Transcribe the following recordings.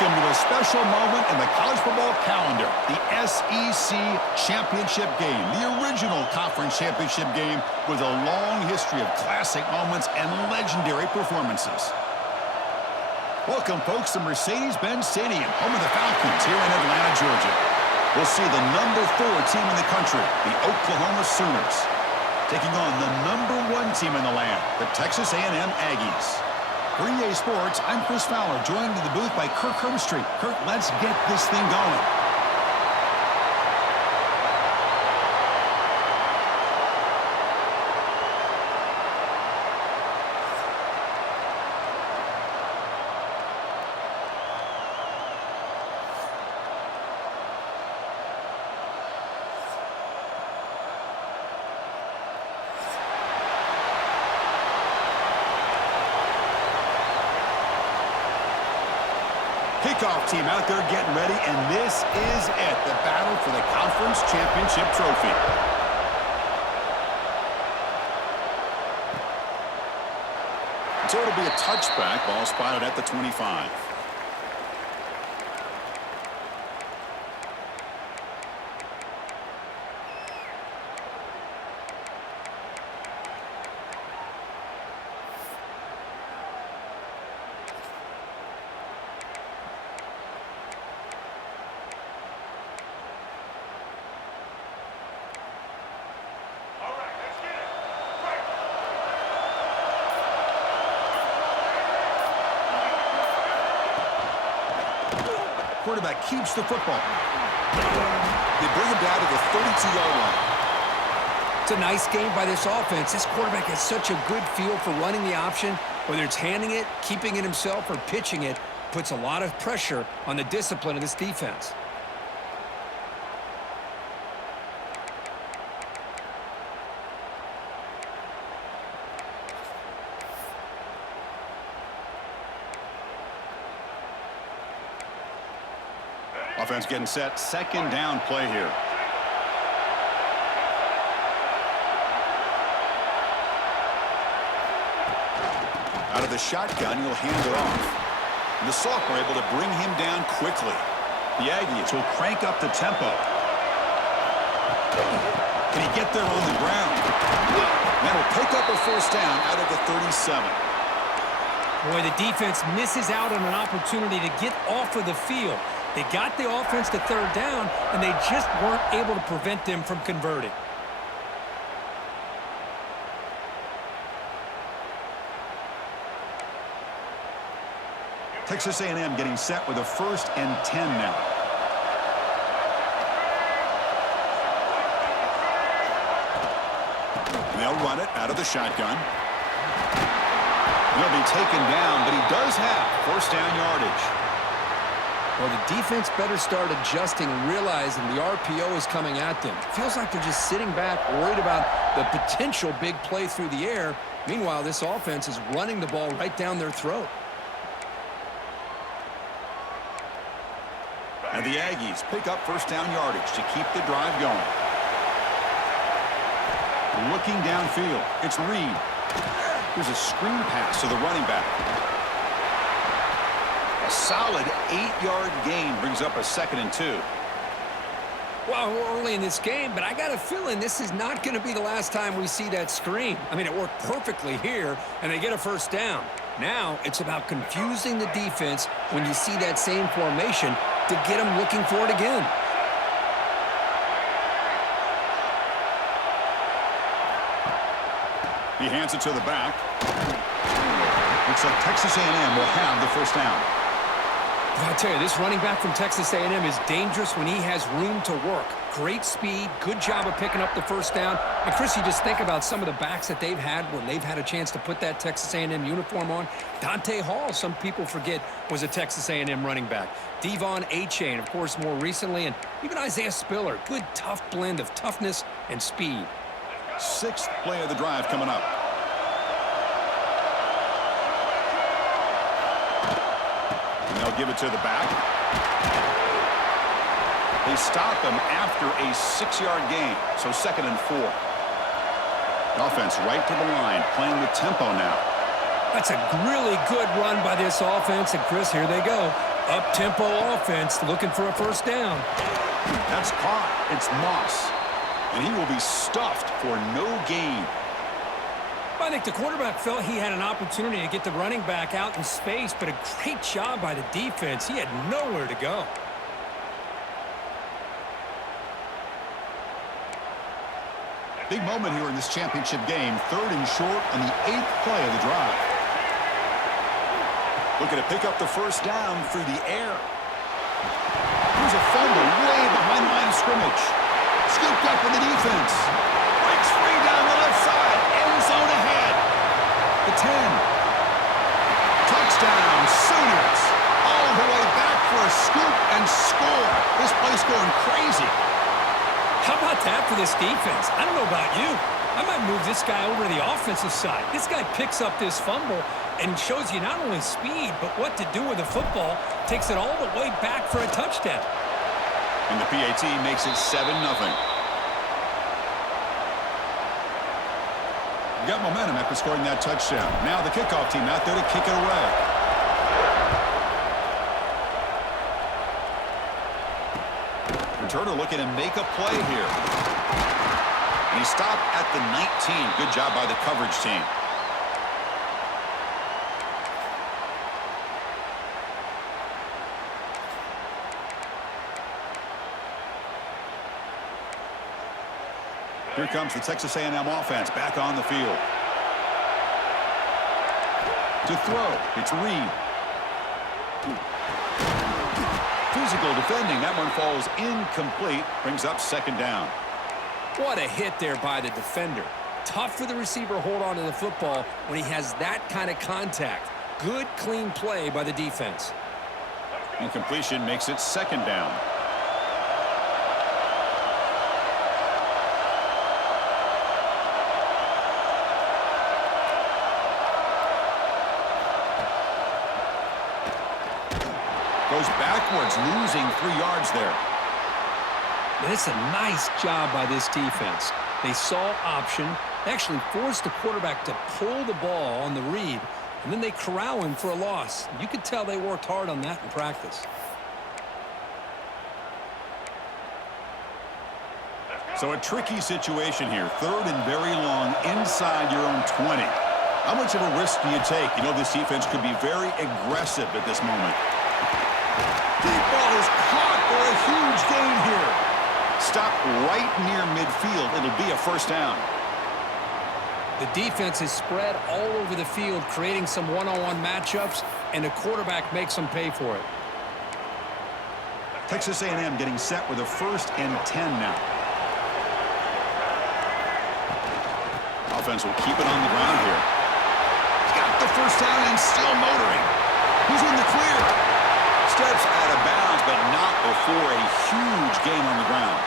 Welcome to a special moment in the college football calendar, the SEC Championship game, the original conference championship game with a long history of classic moments and legendary performances. Welcome, folks, to Mercedes-Benz Stadium, home of the Falcons here in Atlanta, Georgia. We'll see the number 4 team in the country, the Oklahoma Sooners, taking on the number 1 team in the land, the Texas A&M Aggies. For EA Sports, I'm Chris Fowler, joined in the booth by Kirk Herbstreit. Kirk, let's get this thing going. Kickoff team out there getting ready, and this is it, the battle for the conference championship trophy. So it'll be a touchback, ball spotted at the 25. Quarterback keeps the football. They bring him down to the 32-yard line. It's a nice game by this offense. This quarterback has such a good feel for running the option. Whether it's handing it, keeping it himself, or pitching it, puts a lot of pressure on the discipline of this defense. Offense getting set. Second down play here. Out of the shotgun, he'll hand it off. And the sophomore able to bring him down quickly. The Aggies will crank up the tempo. Can he get there on the ground? That'll pick up a first down out of the 37. Boy, the defense misses out on an opportunity to get off of the field. They got the offense to third down, and they just weren't able to prevent them from converting. Texas A&M getting set with a 1st and 10 now. They'll run it out of the shotgun. He'll be taken down, but he does have first down yardage. Well, the defense better start adjusting and realizing the RPO is coming at them. Feels like they're just sitting back, worried about the potential big play through the air. Meanwhile, this offense is running the ball right down their throat. And the Aggies pick up first down yardage to keep the drive going. Looking downfield, it's Reed. Here's a screen pass to the running back. A solid 8-yard gain brings up a 2nd and 2. Well, we're early in this game, but I got a feeling this is not going to be the last time we see that screen. I mean, it worked perfectly here, and they get a first down. Now it's about confusing the defense when you see that same formation to get them looking for it again. He hands it to the back. Looks like Texas A&M will have the first down. I'll tell you, this running back from Texas A&M is dangerous when he has room to work. Great speed, good job of picking up the first down. And, Chris, you just think about some of the backs that they've had when they've had a chance to put that Texas A&M uniform on. Dante Hall, some people forget, was a Texas A&M running back. Devon Achane, of course, more recently. And even Isaiah Spiller, good, tough blend of toughness and speed. 6th play of the drive coming up. They'll give it to the back. They stop him after a 6-yard gain, so 2nd and 4. Offense right to the line, playing with tempo now. That's a really good run by this offense. And, Chris, here they go. Up-tempo offense looking for a first down. That's caught. It's Moss. And he will be stuffed for no gain. I think the quarterback felt he had an opportunity to get the running back out in space, but a great job by the defense. He had nowhere to go. Big moment here in this championship game. 3rd and short on the 8th play of the drive. Looking to pick up the first down through the air. Here's a fumble way behind the line of scrimmage. Scooped up in the defense. Breaks free down the left side. End zone ahead. The 10. Touchdown, Sooners. All the way back for a scoop and score. This place going crazy. How about that for this defense? I don't know about you. I might move this guy over to the offensive side. This guy picks up this fumble and shows you not only speed, but what to do with the football. Takes it all the way back for a touchdown. And the PAT makes it 7-0. Got momentum after scoring that touchdown. Now the kickoff team out there to kick it away. Turner looking to make a play here. And he stopped at the 19. Good job by the coverage team. Here comes the Texas A&M offense back on the field. To throw, it's Reed. Physical defending. That one falls incomplete. Brings up 2nd down. What a hit there by the defender. Tough for the receiver to hold on to the football when he has that kind of contact. Good, clean play by the defense. Incompletion makes it 2nd down. Goes backwards, losing 3 yards there. And it's a nice job by this defense. They saw option, actually forced the quarterback to pull the ball on the read, and then they corral him for a loss. You could tell they worked hard on that in practice. So a tricky situation here. 3rd and very long inside your own 20. How much of a risk do you take? You know this defense could be very aggressive at this moment. Deep ball is caught for a huge gain here. Stop right near midfield. It'll be a first down. The defense is spread all over the field, creating some one-on-one matchups, and the quarterback makes them pay for it. Texas A&M getting set with a 1st and 10 now. Offense will keep it on the ground here. He's got the first down and still motoring. He's in the clear. Steps out of bounds, but not before a huge gain on the ground.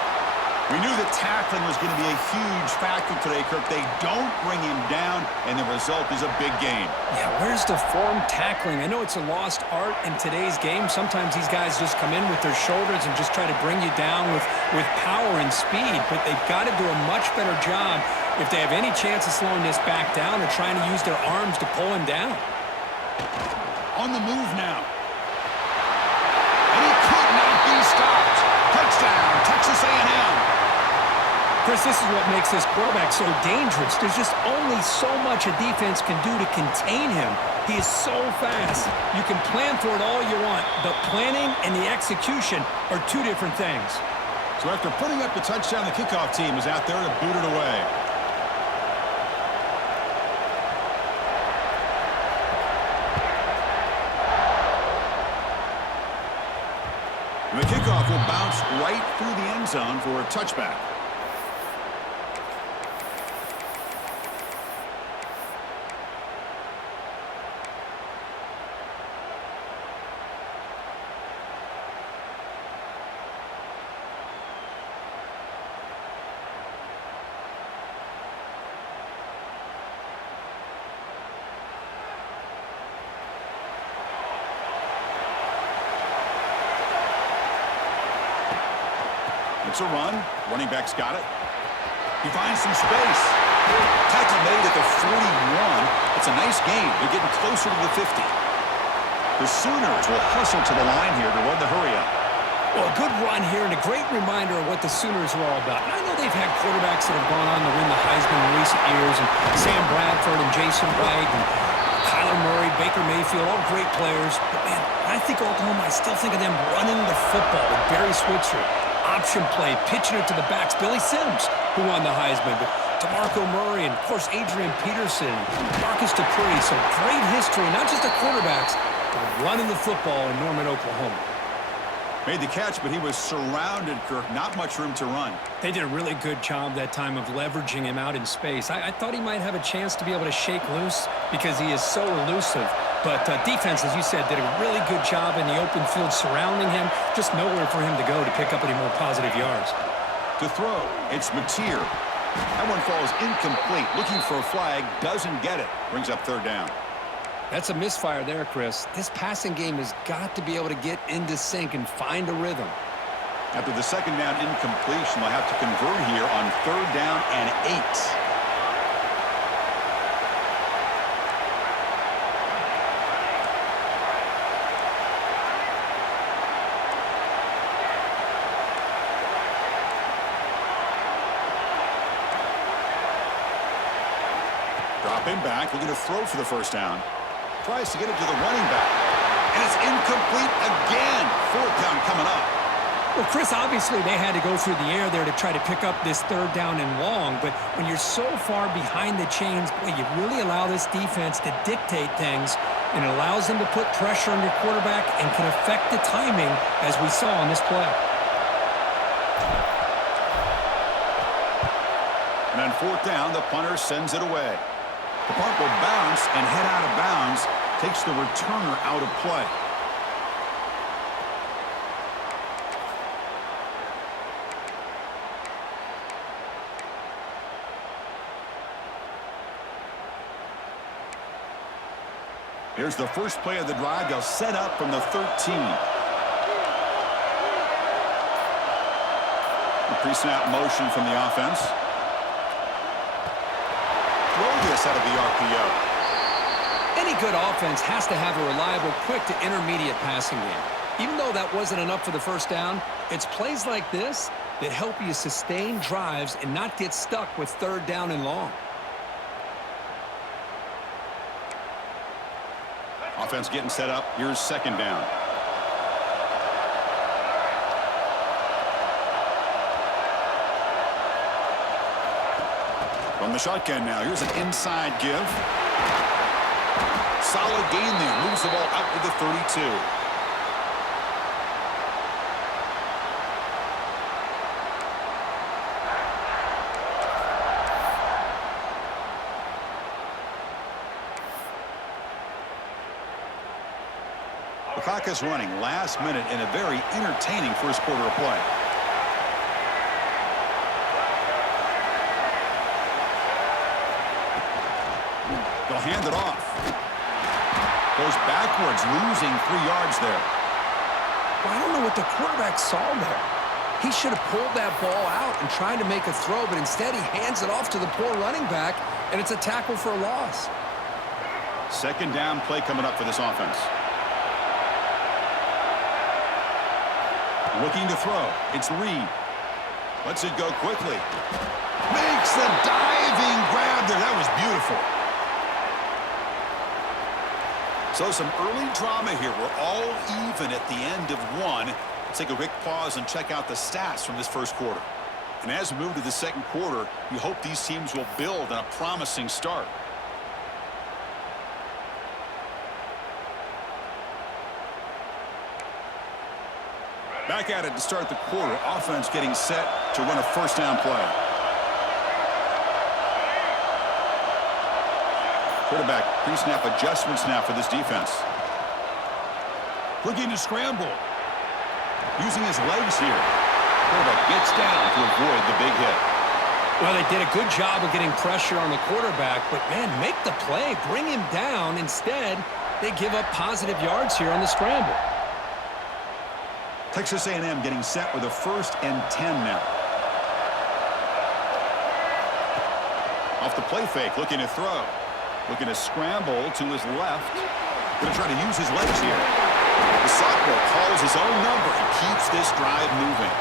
We knew that tackling was going to be a huge factor today, Kirk. They don't bring him down, and the result is a big gain. Yeah, where's the form tackling? I know it's a lost art in today's game. Sometimes these guys just come in with their shoulders and just try to bring you down with power and speed, but they've got to do a much better job if they have any chance of slowing this back down or trying to use their arms to pull him down. On the move now. And he could not be stopped. Touchdown, Texas A&M. Chris, this is what makes this quarterback so dangerous. There's just only so much a defense can do to contain him. He is so fast. You can plan for it all you want, but planning and the execution are 2 different things. So after putting up the touchdown, the kickoff team is out there to boot it away. And the kickoff will bounce right through the end zone for a touchback. It's a run. Running back's got it. He finds some space. Tackle made at the 41. It's a nice gain. They're getting closer to the 50. The Sooners will hustle to the line here to run the hurry-up. Well, a good run here and a great reminder of what the Sooners are all about. And I know they've had quarterbacks that have gone on to win the Heisman in recent years, and Sam Bradford and Jason White and Kyler Murray, Baker Mayfield, all great players. But, man, when I think Oklahoma, I still think of them running the football with Barry Switzer. Option play, pitching it to the backs. Billy Sims, who won the Heisman, but DeMarco Murray, and, of course, Adrian Peterson, Marcus Dupree. So great history, not just the quarterbacks, but running the football in Norman, Oklahoma. Made the catch, but he was surrounded, Kirk. Not much room to run. They did a really good job that time of leveraging him out in space. I thought he might have a chance to be able to shake loose because he is so elusive. But defense, as you said, did a really good job in the open field surrounding him. Just nowhere for him to go to pick up any more positive yards. To throw, it's Mateer. That one falls incomplete. Looking for a flag, doesn't get it. Brings up third down. That's a misfire there, Chris. This passing game has got to be able to get into sync and find a rhythm. After the second down incompletion, they'll have to convert here on third down and 8. Dropping back, looking to throw for the first down. Tries to get it to the running back. And it's incomplete again. Fourth down coming up. Well, Chris, obviously they had to go through the air there to try to pick up this third down and long. But when you're so far behind the chains, boy, you really allow this defense to dictate things. And it allows them to put pressure on your quarterback and can affect the timing, as we saw on this play. And on fourth down, the punter sends it away. The punt will bounce and head out of bounds. Takes the returner out of play. Here's the first play of the drive. They'll set up from the 13. The pre-snap motion from the offense. Throw this out of the RPO. Any good offense has to have a reliable, quick to intermediate passing game. Even though that wasn't enough for the first down, it's plays like this that help you sustain drives and not get stuck with third down and long. Offense getting set up. Here's second down. From the shotgun now. Here's an inside give. Solid gain there. Moves the ball out to the 32. The clock is running last minute in a very entertaining first quarter of play. They'll hand it off. Goes backwards, losing 3 yards there. Well, I don't know what the quarterback saw there. He should have pulled that ball out and tried to make a throw, but instead he hands it off to the poor running back, and it's a tackle for a loss. Second down play coming up for this offense. Looking to throw. It's Reed. Lets it go quickly. Makes the diving grab there. That was beautiful. So some early drama here. We're all even at the end of one. Let's take a quick pause and check out the stats from this first quarter. And as we move to the second quarter, we hope these teams will build on a promising start. Back at it to start the quarter. Offense getting set to run a first down play. Quarterback pre-snap adjustments now for this defense. Looking to scramble. Using his legs here. Quarterback gets down to avoid the big hit. Well, they did a good job of getting pressure on the quarterback, but, man, make the play. Bring him down. Instead, they give up positive yards here on the scramble. Texas A&M getting set with a 1st and 10 now. Off the play fake, looking to throw. Looking to scramble to his left. Going to try to use his legs here. The sophomore calls his own number and keeps this drive moving.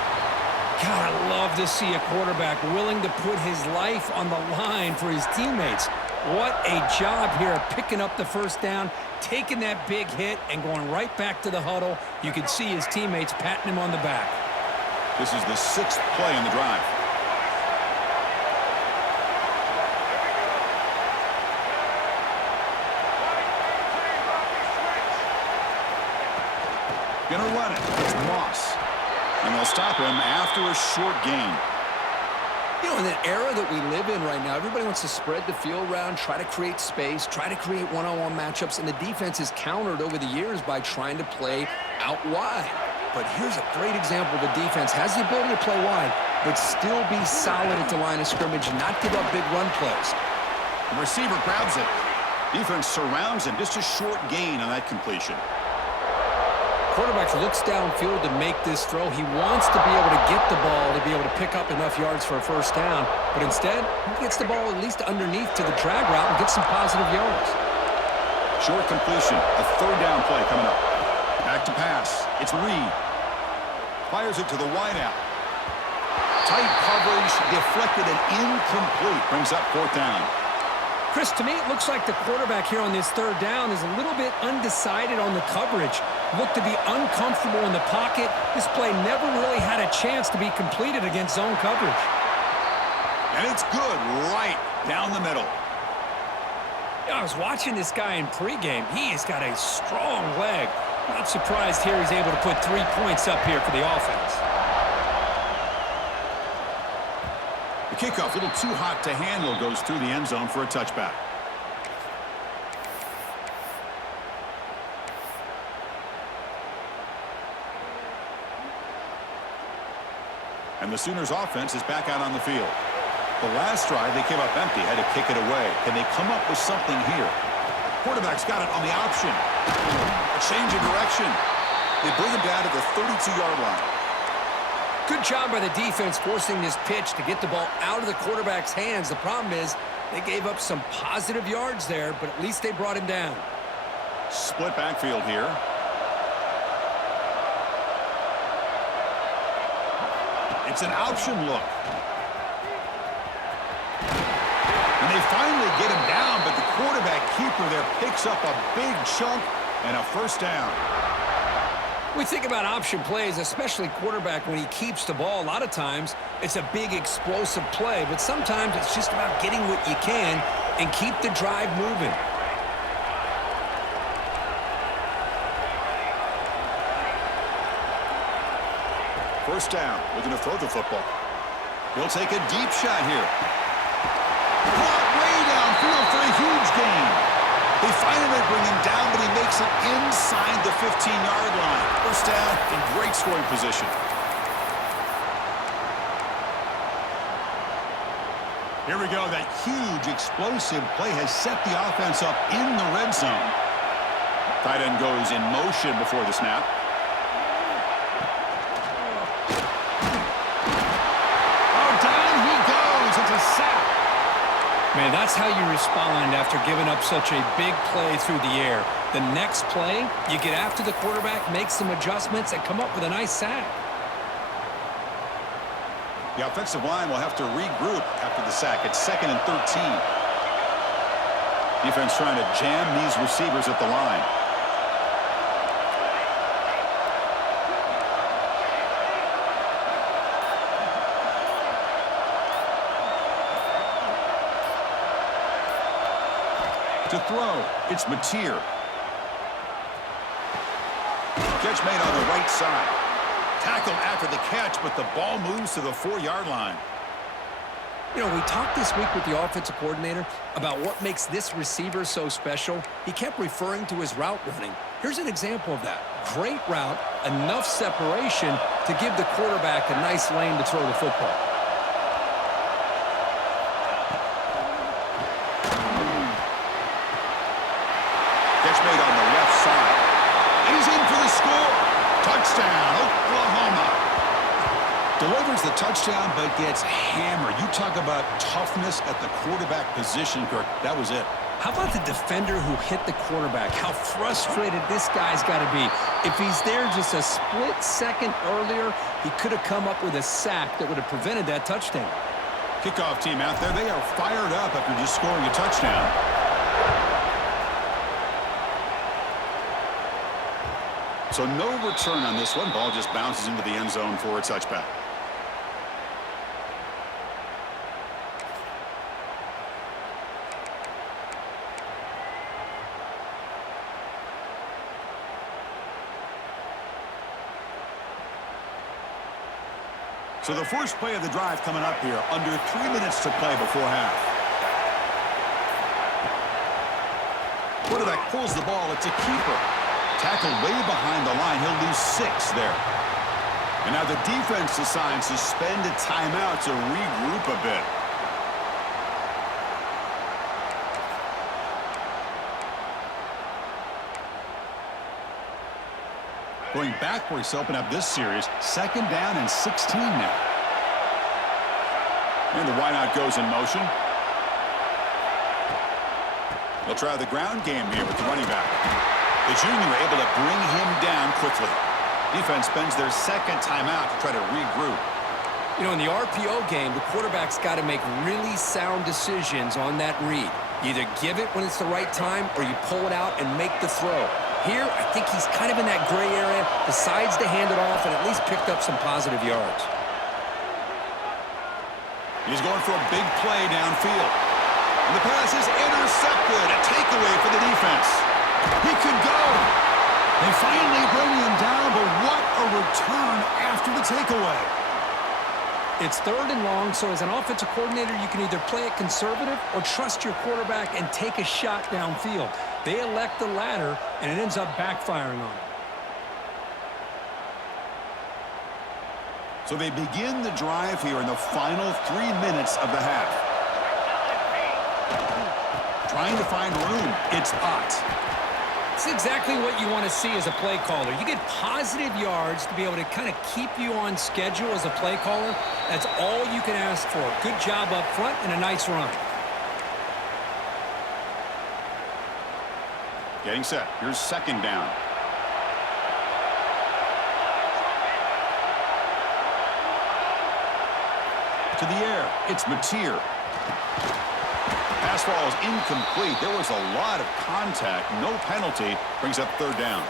God, I love to see a quarterback willing to put his life on the line for his teammates. What a job here of picking up the first down, taking that big hit, and going right back to the huddle. You can see his teammates patting him on the back. This is the 6th play in the drive. Gonna run it. It's Moss. And they'll stop him after a short gain. You know, in the era that we live in right now, everybody wants to spread the field around, try to create space, try to create one-on-one matchups, and the defense is countered over the years by trying to play out wide. But here's a great example. The defense has the ability to play wide, but still be solid at the line of scrimmage and not give up big run plays. The receiver grabs it. Defense surrounds him. Just a short gain on that completion. Quarterback looks downfield to make this throw. He wants to be able to get the ball to be able to pick up enough yards for a first down, but instead, he gets the ball at least underneath to the drag route and gets some positive yards. Short completion. A 3rd down play coming up. Back to pass. It's Reed. Fires it to the wideout. Tight coverage, deflected and incomplete. Brings up 4th down. Chris, to me, it looks like the quarterback here on this 3rd down is a little bit undecided on the coverage. Looked to be uncomfortable in the pocket. This play never really had a chance to be completed against zone coverage. And it's good right down the middle. I was watching this guy in pregame. He has got a strong leg. Not surprised here he's able to put 3 points up here for the offense. The kickoff, a little too hot to handle, goes through the end zone for a touchback. And the Sooners offense is back out on the field. The last drive, they came up empty, had to kick it away. Can they come up with something here? Quarterback's got it on the option. A change in direction. They bring him down to the 32-yard line. Good job by the defense forcing this pitch to get the ball out of the quarterback's hands. The problem is they gave up some positive yards there, but at least they brought him down. Split backfield here. It's an option look. And they finally get him down, but the quarterback keeper there picks up a big chunk and a first down. We think about option plays, especially quarterback when he keeps the ball. A lot of times, it's a big explosive play, but sometimes it's just about getting what you can and keep the drive moving. First down, looking to throw the football. He'll take a deep shot here. Caught way downfield for a huge gain. They finally bring him down, but he makes it inside the 15-yard line. First down in great scoring position. Here we go. That huge explosive play has set the offense up in the red zone. Tight end goes in motion before the snap. Man, that's how you respond after giving up such a big play through the air. The next play, you get after the quarterback, make some adjustments, and come up with a nice sack. The offensive line will have to regroup after the sack. It's 2nd and 13. Defense trying to jam these receivers at the line. To throw, it's Mateer. Catch made on the right side. Tackled after the catch, but the ball moves to the 4-yard line. You know, we talked this week with the offensive coordinator about what makes this receiver so special. He kept referring to his route running. Here's an example of that. Great route, enough separation to give the quarterback a nice lane to throw the football. Made on the left side. And he's in for the score. Touchdown, Oklahoma. Delivers the touchdown, but gets hammered. You talk about toughness at the quarterback position, Kirk. That was it. How about the defender who hit the quarterback? How frustrated this guy's got to be. If he's there just a split second earlier, he could have come up with a sack that would have prevented that touchdown. Kickoff team out there, they are fired up after just scoring a touchdown. So no return on this one. Ball just bounces into the end zone for a touchback. So the first play of the drive coming up here. Under 3 minutes to play before half. Quarterback pulls the ball. It's a keeper. Tackled way behind the line. He'll lose 6 there. And now the defense decides to spend a timeout to regroup a bit. Going backwards to open up this series. 2nd down and 16 now. And the wideout goes in motion. They'll try the ground game here with the running back. The junior able to bring him down quickly. Defense spends their 2nd timeout to try to regroup. You know, in the RPO game, the quarterback's got to make really sound decisions on that read. You either give it when it's the right time or you pull it out and make the throw. Here, I think he's kind of in that gray area, decides to hand it off and at least picked up some positive yards. He's going for a big play downfield. And the pass is intercepted. A takeaway for the defense. He could go. They finally bring him down, but what a return after the takeaway. It's 3rd and long, so as an offensive coordinator, you can either play it conservative or trust your quarterback and take a shot downfield. They elect the latter, and it ends up backfiring on them. So they begin the drive here in the final 3 minutes of the half. Trying to find room. It's Ott. It's exactly what you want to see as a play caller. You get positive yards to be able to kind of keep you on schedule as a play caller. That's all you can ask for. Good job up front and a nice run. Getting set. Here's 2nd down. To the air. It's Mateer. Pass ball is incomplete. There was a lot of contact. No penalty. Brings up 3rd down.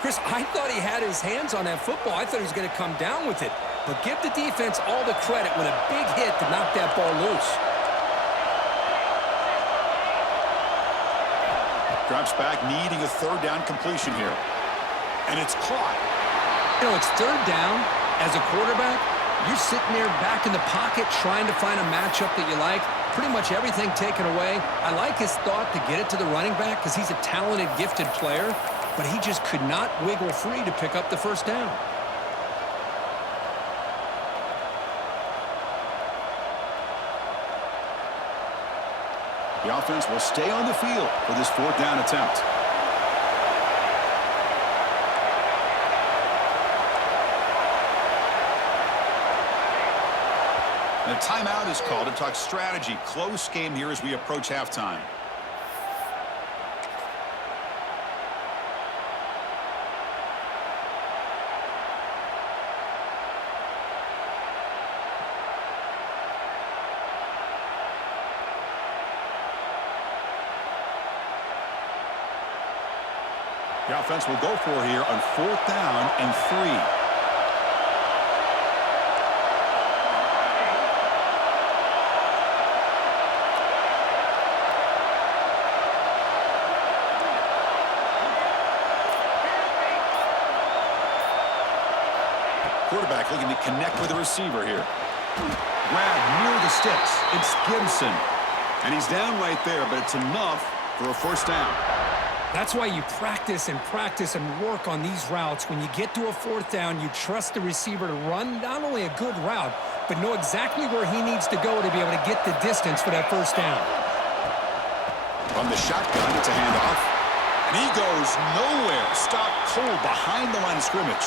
Chris, I thought he had his hands on that football. I thought he was going to come down with it. But give the defense all the credit with a big hit to knock that ball loose. Drops back, needing a 3rd down completion here. And it's caught. You know, it's 3rd down. As a quarterback, you're sitting there back in the pocket trying to find a matchup that you like. Pretty much everything taken away. I like his thought to get it to the running back because he's a talented, gifted player, but he just could not wiggle free to pick up the 1st down. The offense will stay on the field for this 4th down attempt. And a timeout is called to talk strategy. Close game here as we approach halftime. The offense will go for here on 4th down and 3. Quarterback looking to connect with the receiver here. Grab near the sticks. It's Gibson. And he's down right there, but it's enough for a 1st down. That's why you practice and work on these routes. When you get to a 4th down, you trust the receiver to run not only a good route, but know exactly where he needs to go to be able to get the distance for that 1st down. From the shotgun, it's a handoff. And he goes nowhere. Stopped cold behind the line of scrimmage.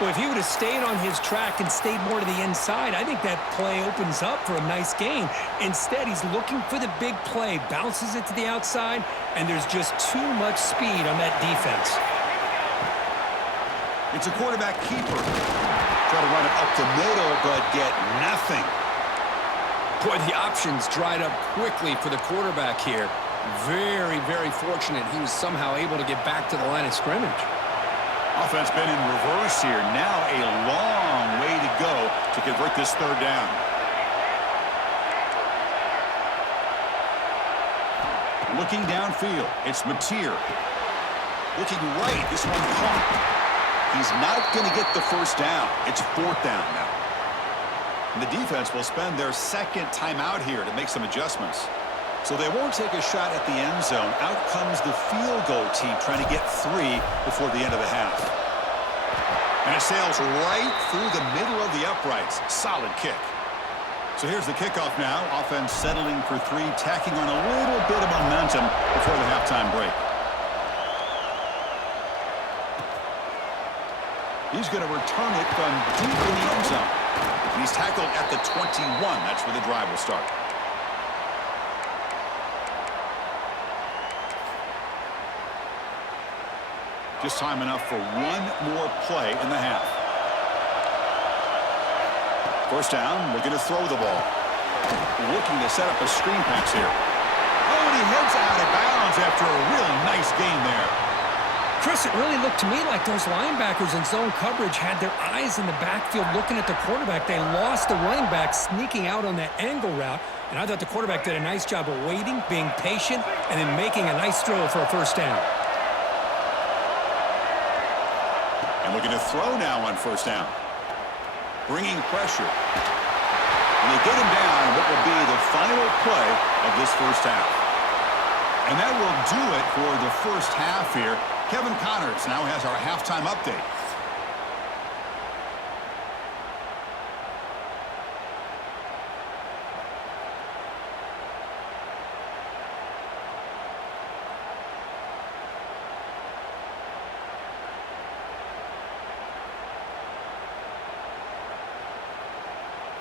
Well, if he would have stayed on his track and stayed more to the inside, I think that play opens up for a nice gain. Instead, he's looking for the big play, bounces it to the outside, and there's just too much speed on that defense. It's a quarterback keeper. Try to run it up the middle, but get nothing. Boy, the options dried up quickly for the quarterback here. Very, very fortunate he was somehow able to get back to the line of scrimmage. Offense been in reverse here. Now a long way to go to convert this third down. Looking downfield, it's Mateer. Looking right, this one caught. He's not going to get the first down. It's fourth down now. And the defense will spend their second timeout here to make some adjustments. So they won't take a shot at the end zone. Out comes the field goal team trying to get 3 before the end of the half. And it sails right through the middle of the uprights. Solid kick. So here's the kickoff now. Offense settling for 3, tacking on a little bit of momentum before the halftime break. He's going to return it from deep in the end zone. And he's tackled at the 21. That's where the drive will start. Just time enough for one more play in the half. First down, looking to throw the ball. Looking to set up a screen pass here. Oh, and he heads out of bounds after a really nice gain there. Chris, it really looked to me like those linebackers in zone coverage had their eyes in the backfield looking at the quarterback. They lost the running back sneaking out on that angle route, and I thought the quarterback did a nice job of waiting, being patient, and then making a nice throw for a first down. And looking to throw now on first down. Bringing pressure. And they get him down what will be the final play of this first half. And that will do it for the first half here. Kevin Connors now has our halftime update.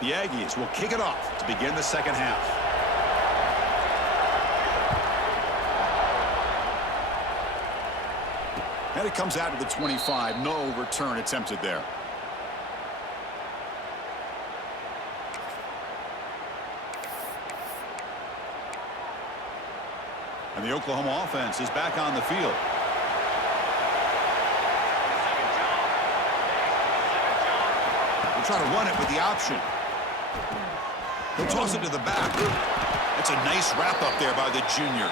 The Aggies will kick it off to begin the second half. And it comes out to the 25. No return attempted there. And the Oklahoma offense is back on the field. We'll try to run it with the option. He'll toss it to the back. That's a nice wrap up there by the junior.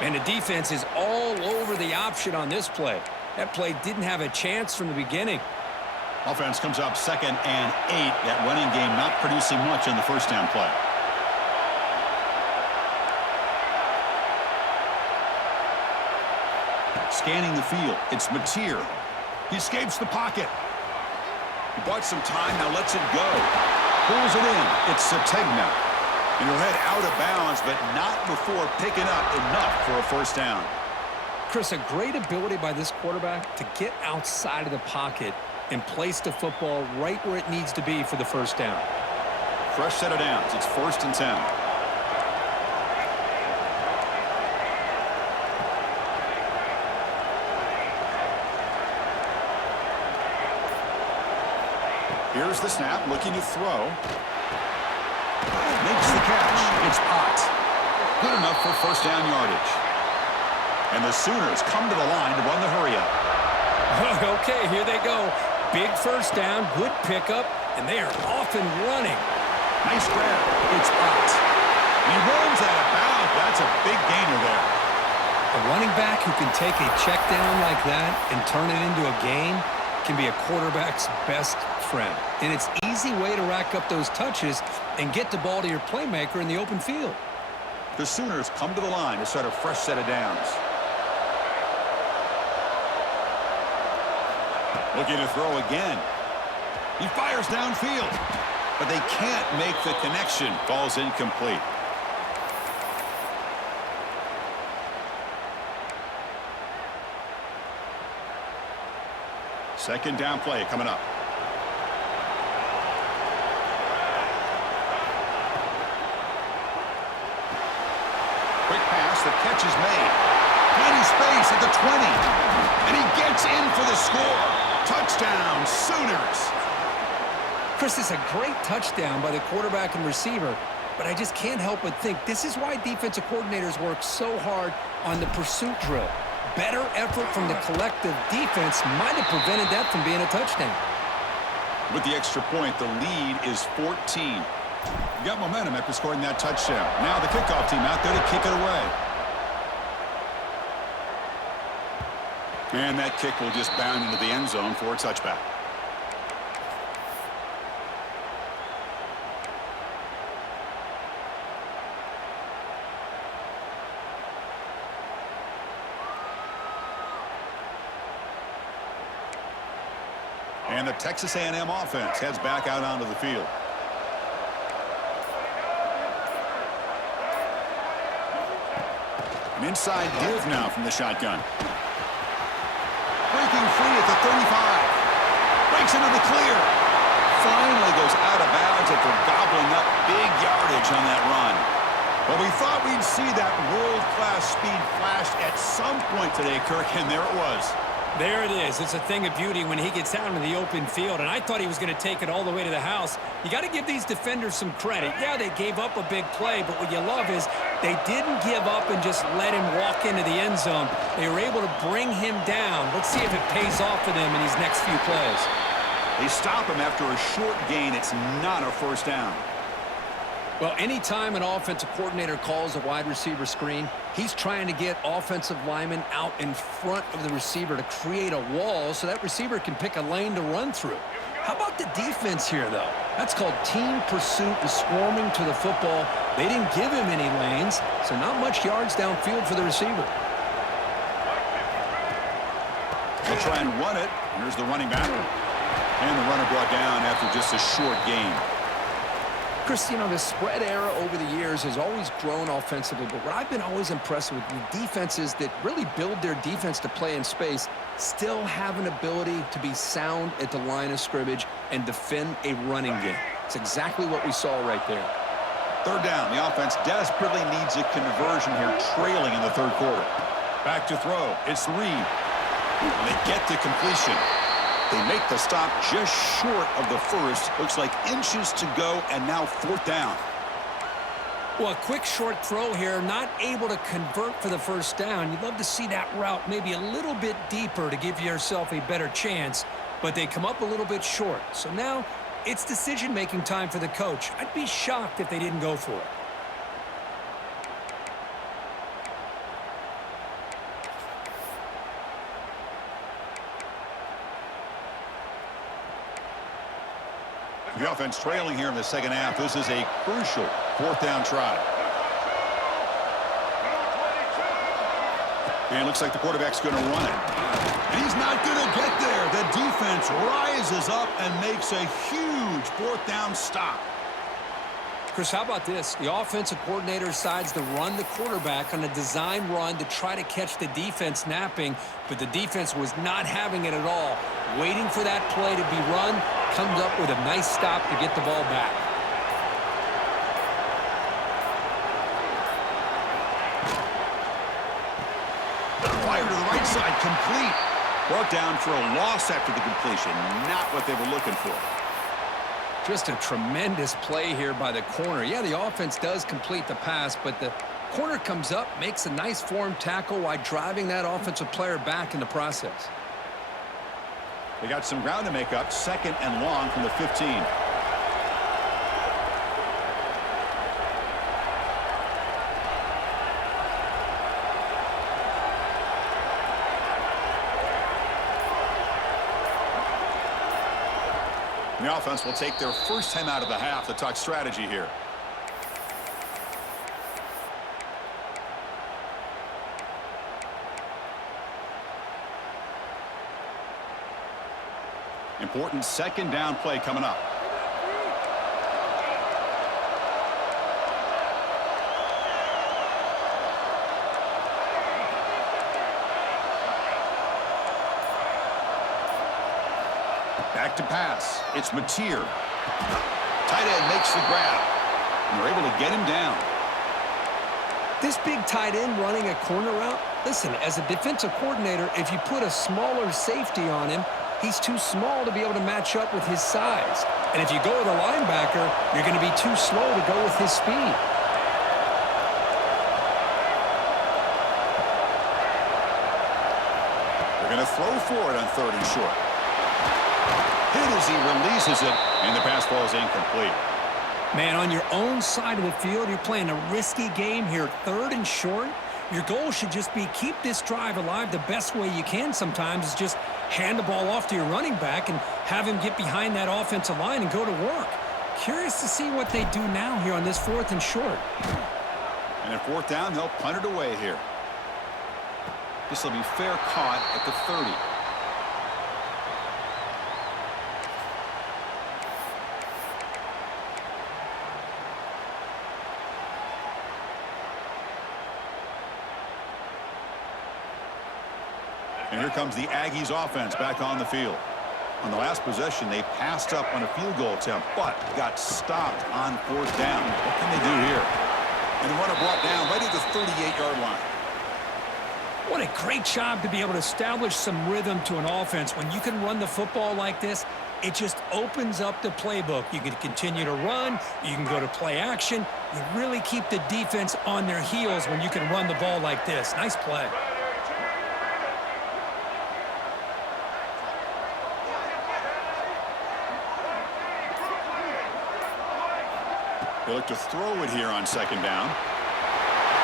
And the defense is all over the option on this play. That play didn't have a chance from the beginning. Offense comes up 2nd and 8. That running game not producing much in the first down play. Scanning the field. It's Mateer. He escapes the pocket. He bought some time, now lets it go. Pulls it in. It's Sategna. And he'll head out of bounds, but not before picking up enough for a first down. Chris, a great ability by this quarterback to get outside of the pocket and place the football right where it needs to be for the first down. Fresh set of downs. It's 1st and 10. Here's the snap, looking to throw. Makes the catch. It's Ott. Good enough for first down yardage. And the Sooners come to the line to run the hurry-up. Okay, here they go. Big first down, good pickup, and they are off and running. Nice grab. It's Ott. He runs out of bounds. That's a big gainer there. A running back who can take a check down like that and turn it into a gain can be a quarterback's best friend. And it's an easy way to rack up those touches and get the ball to your playmaker in the open field. The Sooners come to the line to start a fresh set of downs. Looking to throw again. He fires downfield, but they can't make the connection. Ball's incomplete. Second down play coming up. Quick pass, the catch is made. Plenty space at the 20. And he gets in for the score. Touchdown, Sooners. Chris, it's a great touchdown by the quarterback and receiver, but I just can't help but think this is why defensive coordinators work so hard on the pursuit drill. Better effort from the collective defense might have prevented that from being a touchdown. With the extra point, the lead is 14. Got momentum after scoring that touchdown. Now the kickoff team out there to kick it away. And that kick will just bound into the end zone for a touchback. And the Texas A&M offense heads back out onto the field. An inside give now from the shotgun. Breaking free at the 35. Breaks into the clear. Finally goes out of bounds after gobbling up big yardage on that run. Well, we thought we'd see that world-class speed flashed at some point today, Kirk, and there it was. There it is. It's a thing of beauty when he gets out in the open field, and I thought he was going to take it all the way to the house. You got to give these defenders some credit. Yeah, they gave up a big play, but what you love is they didn't give up and just let him walk into the end zone. They were able to bring him down. Let's see if it pays off for them in these next few plays. They stop him after a short gain. It's not a first down. Well, anytime an offensive coordinator calls a wide receiver screen, he's trying to get offensive linemen out in front of the receiver to create a wall so that receiver can pick a lane to run through. How about the defense here, though? That's called team pursuit and swarming to the football. They didn't give him any lanes, so not much yards downfield for the receiver. They'll try and run it. Here's the running back. And the runner brought down after just a short gain. Chris, you know, the spread era over the years has always grown offensively, but what I've been always impressed with the defenses that really build their defense to play in space still have an ability to be sound at the line of scrimmage and defend a running game. It's exactly what we saw right there. Third down. The offense desperately needs a conversion here, trailing in the third quarter. Back to throw. It's Reed. They get the completion. They make the stop just short of the first. Looks like inches to go, and now fourth down. Well, a quick short throw here, not able to convert for the first down. You'd love to see that route maybe a little bit deeper to give yourself a better chance, but they come up a little bit short. So now it's decision-making time for the coach. I'd be shocked if they didn't go for it. The offense trailing here in the second half. This is a crucial fourth down try. And it looks like the quarterback's going to run it. And he's not going to get there. The defense rises up and makes a huge fourth down stop. Chris, how about this? The offensive coordinator decides to run the quarterback on a design run to try to catch the defense napping, but the defense was not having it at all. Waiting for that play to be run, comes up with a nice stop to get the ball back. Fire to the right side, complete. Brought down for a loss after the completion. Not what they were looking for. Just a tremendous play here by the corner. Yeah, the offense does complete the pass, but the corner comes up, makes a nice form tackle while driving that offensive player back in the process. They got some ground to make up. Second and long from the 15. The offense will take their first time out of the half to talk strategy here. Important second down play coming up. Back to pass. It's Mateer. Tight end makes the grab. And they're able to get him down. This big tight end running a corner route, listen, as a defensive coordinator, if you put a smaller safety on him, he's too small to be able to match up with his size. And if you go with a linebacker, you're going to be too slow to go with his speed. They're going to throw for it on 3rd and short. Hit as he releases it, and the pass falls incomplete. Man, on your own side of the field, you're playing a risky game here, 3rd and short. Your goal should just be keep this drive alive the best way you can sometimes is just hand the ball off to your running back and have him get behind that offensive line and go to work. Curious to see what they do now here on this 4th and short. And at 4th down, they'll punt it away here. This will be fair caught at the 30. And here comes the Aggies offense back on the field. On the last possession, they passed up on a field goal attempt, but got stopped on 4th down. What can they do here? And the runner brought down right at the 38-yard line. What a great job to be able to establish some rhythm to an offense. When you can run the football like this, it just opens up the playbook. You can continue to run. You can go to play action. You really keep the defense on their heels when you can run the ball like this. Nice play. They look to throw it here on 2nd down.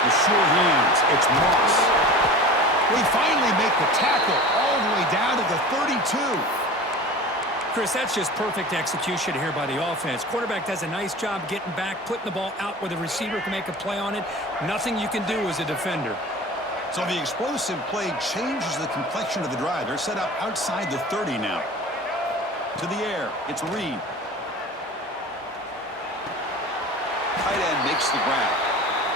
With sure hands, it's Moss. We finally make the tackle all the way down to the 32. Chris, that's just perfect execution here by the offense. Quarterback does a nice job getting back, putting the ball out where the receiver can make a play on it. Nothing you can do as a defender. So the explosive play changes the complexion of the drive. They're set up outside the 30 now. To the air, it's Reed. Tight end makes the grab.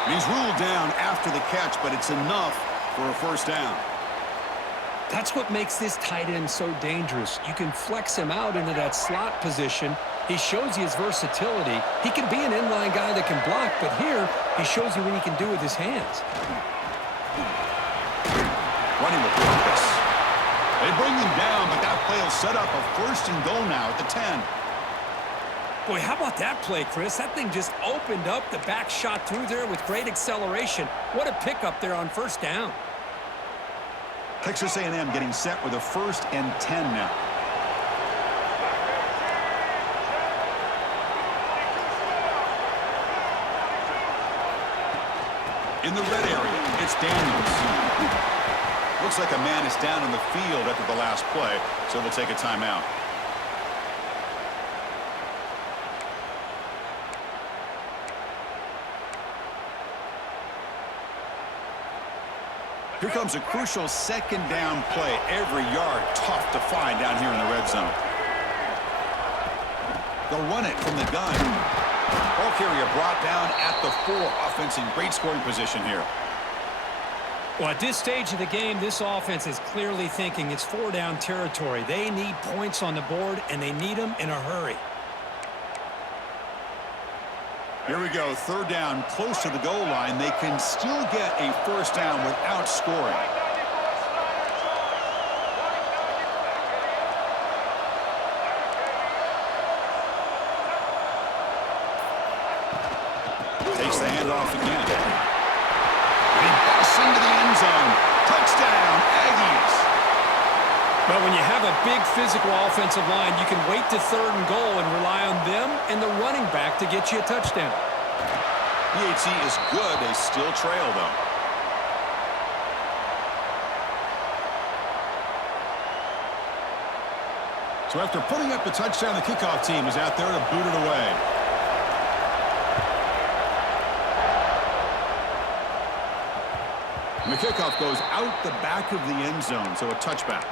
And he's ruled down after the catch, but it's enough for a 1st down. That's what makes this tight end so dangerous. You can flex him out into that slot position. He shows you his versatility. He can be an inline guy that can block, but here he shows you what he can do with his hands. Running with purpose. They bring him down, but that play will set up a 1st and goal now at the 10. Boy, how about that play, Chris? That thing just opened up. The back shot through there with great acceleration. What a pickup there on 1st down. Texas A&M getting set with a 1st and 10 now. In the red area, it's Daniels. Looks like a man is down in the field after the last play, so we'll take a timeout. Here comes a crucial 2nd down play. Every yard tough to find down here in the red zone. They'll run it from the gun. Ball carrier brought down at the 4. Offense in great scoring position here. Well, at this stage of the game, this offense is clearly thinking it's 4-down territory. They need points on the board, and they need them in a hurry. Here we go, 3rd down, close to the goal line. They can still get a 1st down without scoring. Takes the handoff again. And he busts into the end zone. Touchdown, Aggies. But when you have a big physical offensive line, you can wait to 3rd and goal and rely on them and the running back to get you a touchdown. PHC is good. They still trail, though. So after putting up the touchdown, the kickoff team is out there to boot it away. And the kickoff goes out the back of the end zone, so a touchback.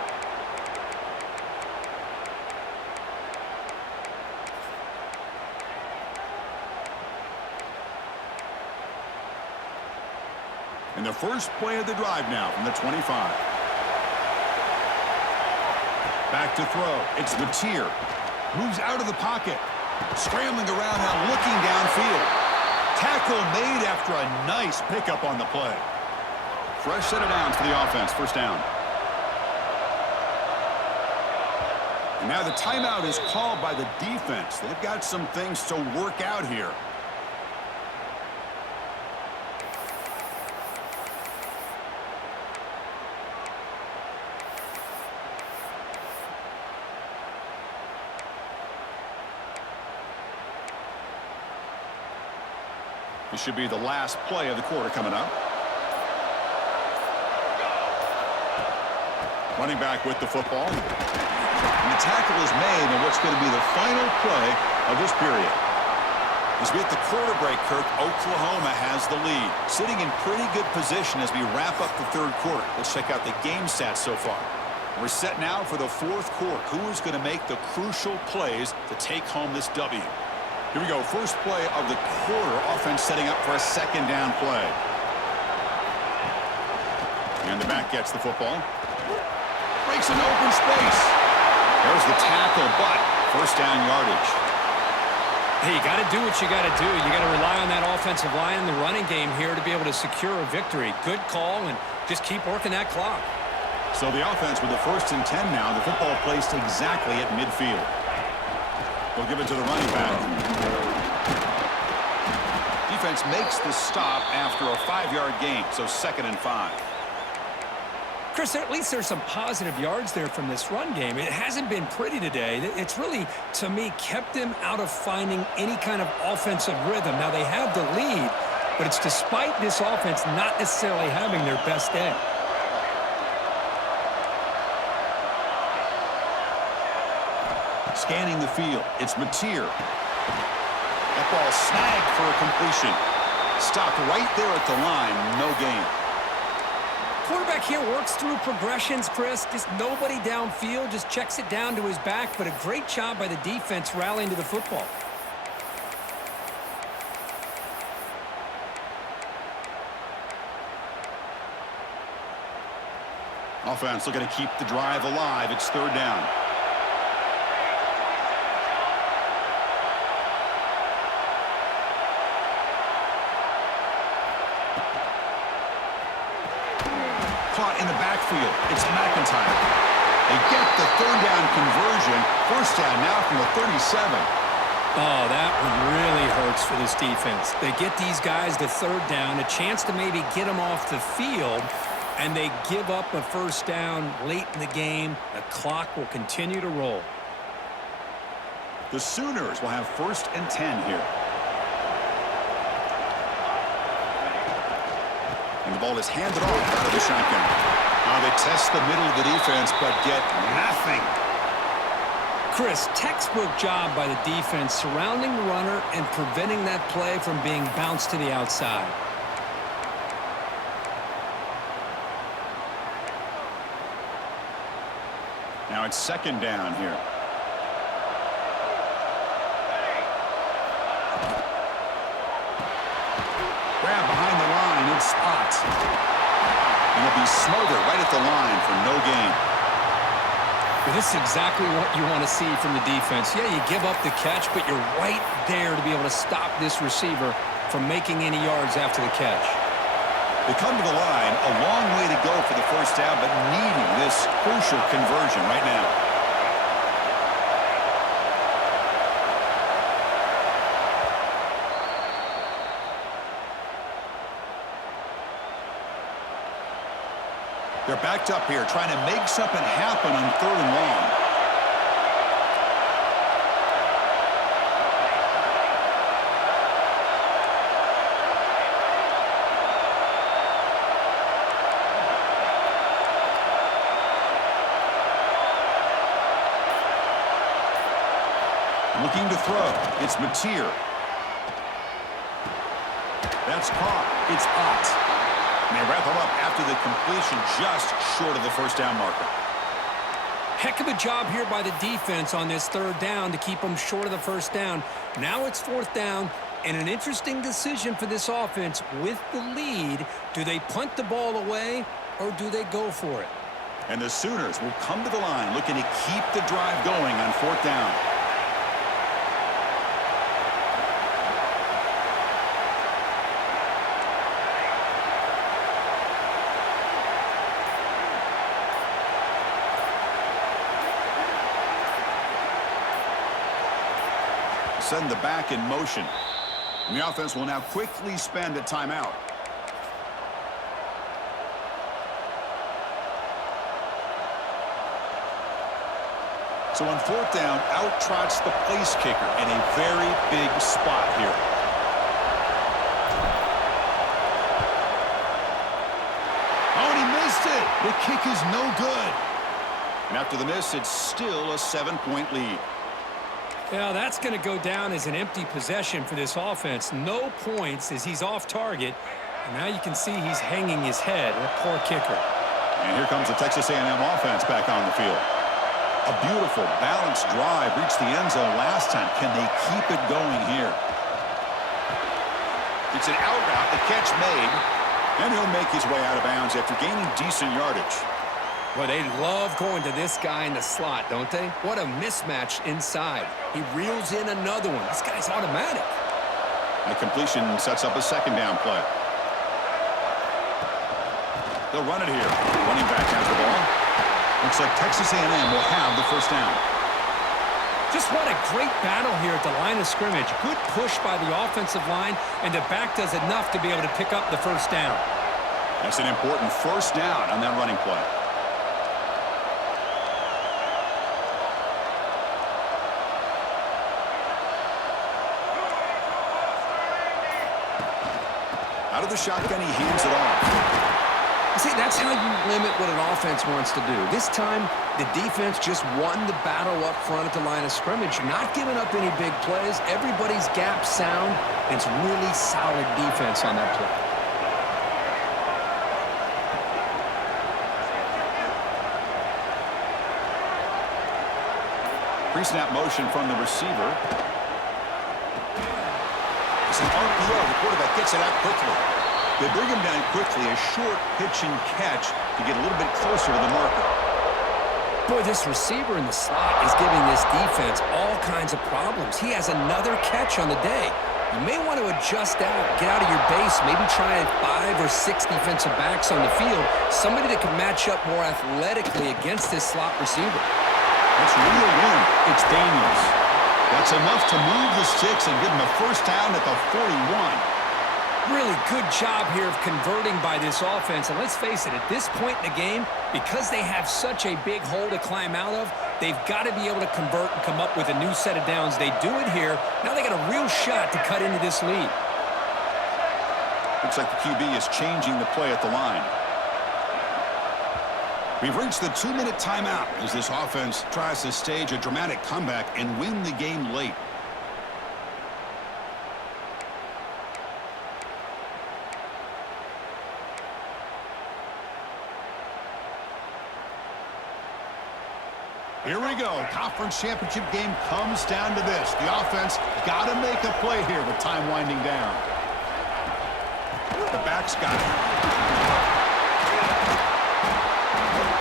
And the first play of the drive now from the 25. Back to throw. It's Mateer. Moves out of the pocket. Scrambling around now, looking downfield. Tackle made after a nice pickup on the play. Fresh set of downs for the offense. First down. And now the timeout is called by the defense. They've got some things to work out here. This should be the last play of the quarter coming up. Running back with the football. And the tackle is made on what's going to be the final play of this period. As we hit the quarter break, Kirk, Oklahoma has the lead. Sitting in pretty good position as we wrap up the third quarter. Let's check out the game stats so far. We're set now for the fourth quarter. Who is going to make the crucial plays to take home this W? Here we go. First play of the quarter. Offense setting up for a second down play. And the back gets the football. Breaks an open space. There's the tackle, but first down yardage. Hey, you got to do what you got to do. You got to rely on that offensive line in the running game here to be able to secure a victory. Good call, and just keep working that clock. So the offense with the 1st and 10 now. The football placed exactly at midfield. They'll give it to the running back. Defense makes the stop after a 5-yard gain, so 2nd and 5. Chris, at least there's some positive yards there from this run game. It hasn't been pretty today. It's really, to me, kept them out of finding any kind of offensive rhythm. Now, they have the lead, but it's despite this offense not necessarily having their best day. Scanning the field, it's Mateer. That ball snagged for a completion. Stopped right there at the line, no gain. Quarterback here works through progressions, Chris. Just nobody downfield, just checks it down to his back, but a great job by the defense rallying to the football. Offense looking to keep the drive alive. It's 3rd down. Caught in the backfield. It's McIntyre. They get the 3rd down conversion. First down now from the 37. Oh, that one really hurts for this defense. They get these guys the 3rd down, a chance to maybe get them off the field, and they give up a first down late in the game. The clock will continue to roll. The Sooners will have 1st and 10 here. And the ball is handed off out of the shotgun. Now they test the middle of the defense, but get nothing. Chris, textbook job by the defense surrounding the runner and preventing that play from being bounced to the outside. Now it's 2nd down here. Grab behind the line, it's Ott. And he'll be smothered right at the line for no gain. Well, this is exactly what you want to see from the defense. Yeah, you give up the catch, but you're right there to be able to stop this receiver from making any yards after the catch. They come to the line, a long way to go for the first down, but needing this crucial conversion right now. They're backed up here, trying to make something happen on 3rd and long. Looking to throw. It's Mateer. That's caught. It's Ott. And they wrap him up after the completion just short of the first down marker. Heck of a job here by the defense on this 3rd down to keep them short of the first down. Now it's 4th down, and an interesting decision for this offense with the lead. Do they punt the ball away, or do they go for it? And the Sooners will come to the line looking to keep the drive going on 4th down. Send the back in motion. And the offense will now quickly spend a timeout. So on 4th down, out trots the place kicker in a very big spot here. Oh, and he missed it. The kick is no good. And after the miss, it's still a 7-point lead. Yeah, that's going to go down as an empty possession for this offense. No points as he's off target. And now you can see he's hanging his head. That poor kicker. And here comes the Texas A&M offense back on the field. A beautiful, balanced drive reached the end zone last time. Can they keep it going here? It's an out route, the catch made, and he'll make his way out of bounds after gaining decent yardage. Well, they love going to this guy in the slot, don't they? What a mismatch inside. He reels in another one. This guy's automatic. The completion sets up a 2nd down play. They'll run it here. Running back has the ball. Looks like Texas A&M will have the 1st down. Just what a great battle here at the line of scrimmage. Good push by the offensive line, and the back does enough to be able to pick up the 1st down. That's an important 1st down on that running play. Out of the shotgun, he hands it off. See, that's how you limit what an offense wants to do. This time, the defense just won the battle up front at the line of scrimmage, not giving up any big plays. Everybody's gap sound. It's really solid defense on that play. Pre-snap motion from the receiver. It's an RPO. The quarterback gets it out quickly. They bring him down quickly, a short pitch and catch to get a little bit closer to the marker. Boy, this receiver in the slot is giving this defense all kinds of problems. He has another catch on the day. You may want to adjust out, get out of your base, maybe try 5 or 6 defensive backs on the field, somebody that can match up more athletically against this slot receiver. That's real win. It's Daniels. That's enough to move the sticks and give him a 1st down at the 41. Really good job here of converting by this offense. And let's face it, at this point in the game, because they have such a big hole to climb out of, they've got to be able to convert and come up with a new set of downs. They do it here. Now they got a real shot to cut into this lead. Looks like the QB is changing the play at the line. We've reached the 2-minute timeout as this offense tries to stage a dramatic comeback and win the game late. Here we go. Conference championship game comes down to this. The offense got to make a play here with time winding down. The back's got it.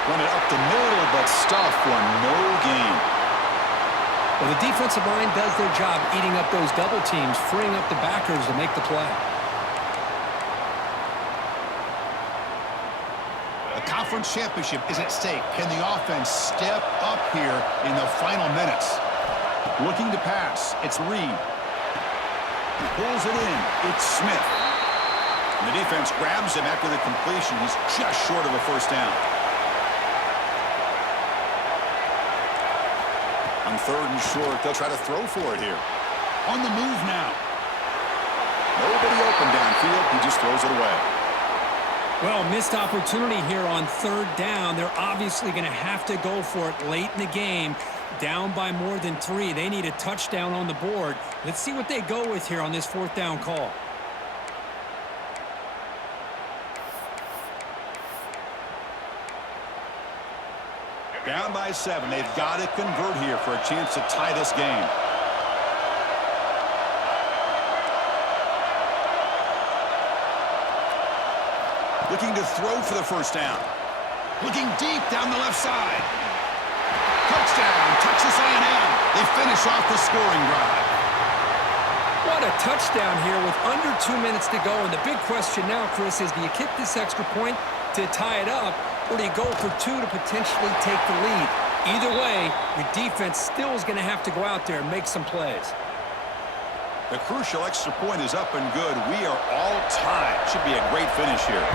Run it up the middle, but stuff for no gain. Well, the defensive line does their job eating up those double teams, freeing up the backers to make the play. Conference championship is at stake. Can the offense step up here in the final minutes? Looking to pass. It's Reed. He pulls it in. It's Smith. And the defense grabs him after the completion. He's just short of a 1st down. On 3rd and short, they'll try to throw for it here. On the move now. Nobody open downfield. He just throws it away. Well, missed opportunity here on 3rd down. They're obviously going to have to go for it late in the game. Down by more than 3. They need a touchdown on the board. Let's see what they go with here on this 4th down call. Down by 7. They've got to convert here for a chance to tie this game. Looking to throw for the 1st down. Looking deep down the left side. Touchdown, Texas A&M. They finish off the scoring drive. What a touchdown here with under 2 minutes to go. And the big question now, Chris, is do you kick this extra point to tie it up, or do you go for two to potentially take the lead? Either way, your defense still is going to have to go out there and make some plays. The crucial extra point is up and good. We are all tied. Should be a great finish here.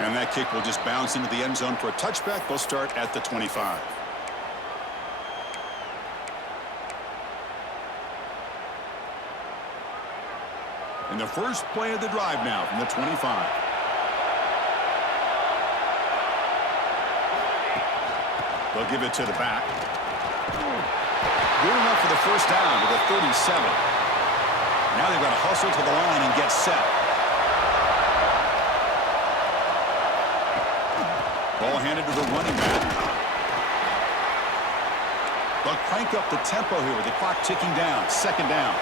And that kick will just bounce into the end zone for a touchback. They'll start at the 25. And the first play of the drive now from the 25. They'll give it to the back. Good enough for the first down to the 37. Now they've got to hustle to the line and get set. Ball handed to the running back. They'll crank up the tempo here with the clock ticking down. Second down.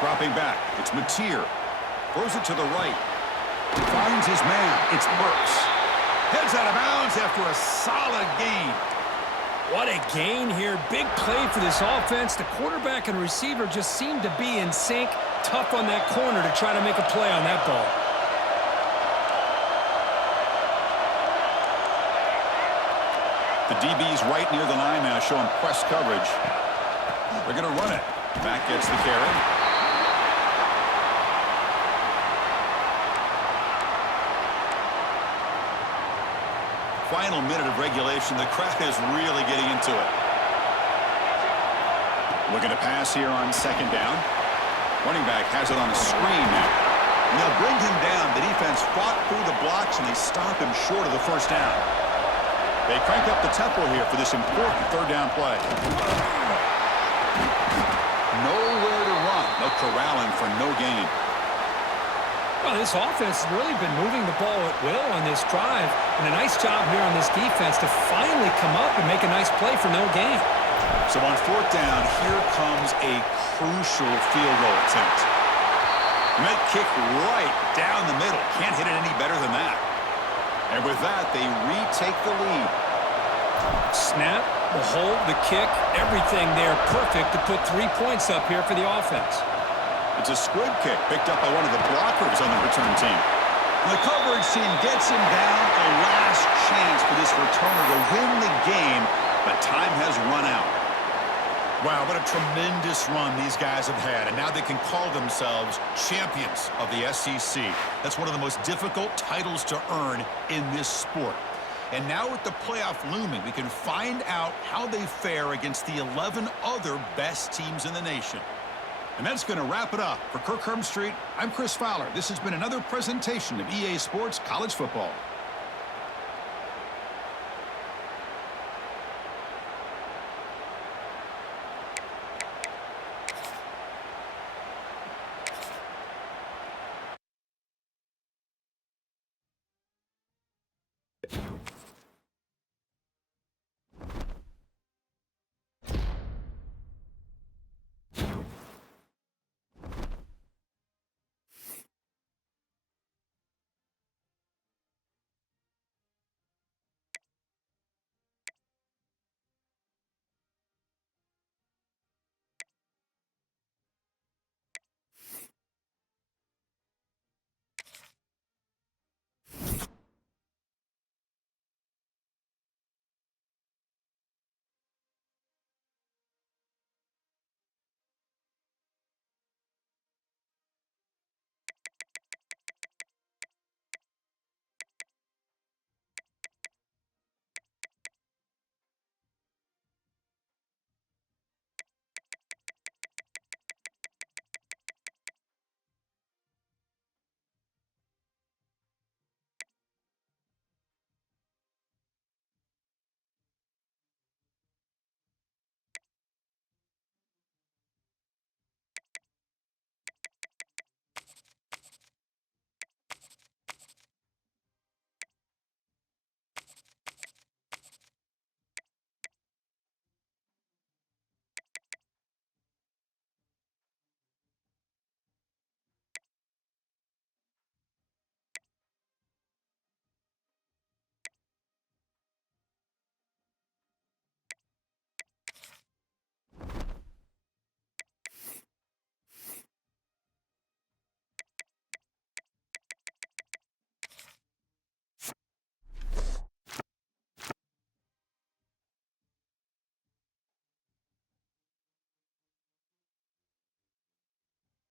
Dropping back, it's Mateer. Throws it to the right. Finds his man. It's Burks. Heads out of bounds after a solid gain. What a gain here. Big play for this offense. The quarterback and receiver just seem to be in sync. Tough on that corner to try to make a play on that ball. The DB's right near the line now, showing press coverage. They're going to run it. Back gets the carry. Final minute of regulation. The crowd is really getting into it. Looking to pass here on second down. Running back has it on a screen now. And they'll bring him down. The defense fought through the blocks, and they stop him short of the first down. They crank up the tempo here for this important third down play. Nowhere to run. They'll corral him for no gain. Well, this offense has really been moving the ball at will on this drive. And a nice job here on this defense to finally come up and make a nice play for no gain. So on fourth down, here comes a crucial field goal attempt. And that kick right down the middle. Can't hit it any better than that. And with that, they retake the lead. Snap, the hold, the kick, everything there perfect to put 3 points up here for the offense. It's a squib kick picked up by one of the blockers on the return team. And the coverage team gets him down. A last chance for this returner to win the game, but time has run out. Wow, what a tremendous run these guys have had, and now they can call themselves champions of the SEC. That's one of the most difficult titles to earn in this sport. And now with the playoff looming, we can find out how they fare against the 11 other best teams in the nation. And that's going to wrap it up. For Kirk Herbstreit, I'm Chris Fowler. This has been another presentation of EA Sports College Football.